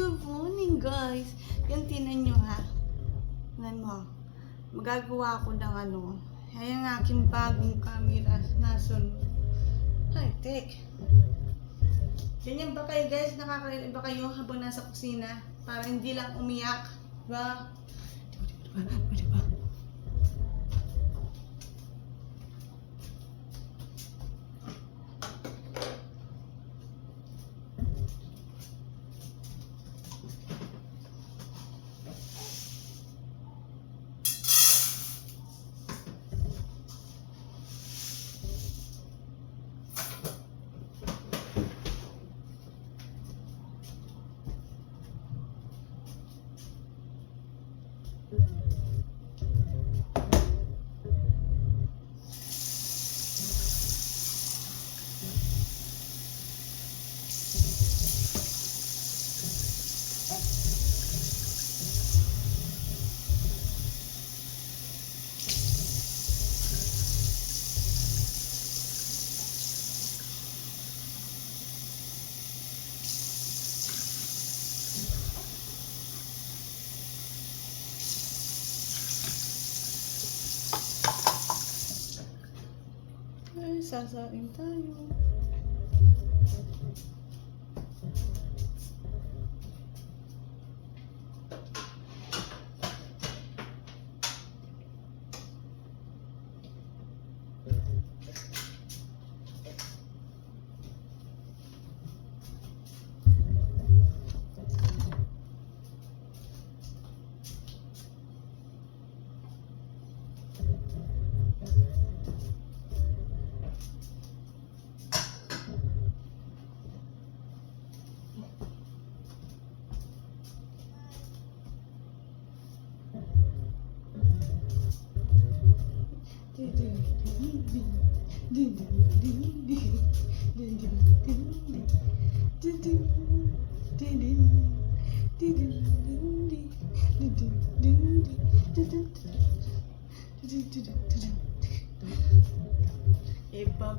good morning guys. Yan, tinan nyo ha. Tingnan mo. Magagawa ako ng ano. Ayan ang aking bagong camera. Nasunod. High tech. Ganyan ba kayo guys? Nakakarinig ba kayo habang nasa kusina? Para hindi lang umiyak. Diba? Diba? Sasain tayo.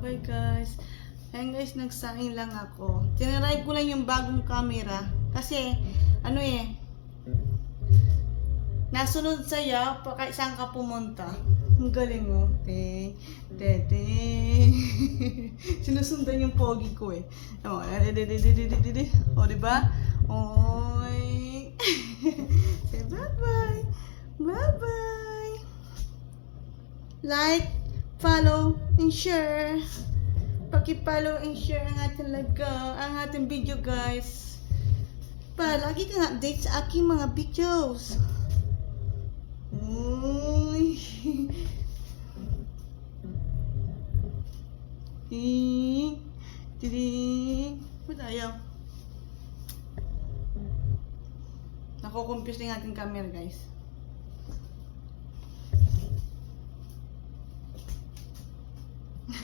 Bye guys. Ayan guys, nagsaing lang ako. Tinry ko lang yung bagong camera. Kasi, ano nasunod sa'yo, saan ka pumunta. Ang galing mo. Tete. Sinusundan yung pogi ko O, diba? Oy. Say bye-bye. Bye-bye. Like, follow, and share. Paki-follow and share ang ating video guys. Lagi kang update sa aking mga videos. Uy. Ba't ayaw? Nakukumpuse ng ating camera guys.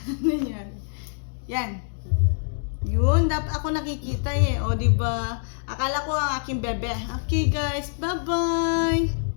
Ano yan? Yan. Yun, dapat ako nakikita O, diba? Akala ko ang aking bebe. Okay guys, bye-bye!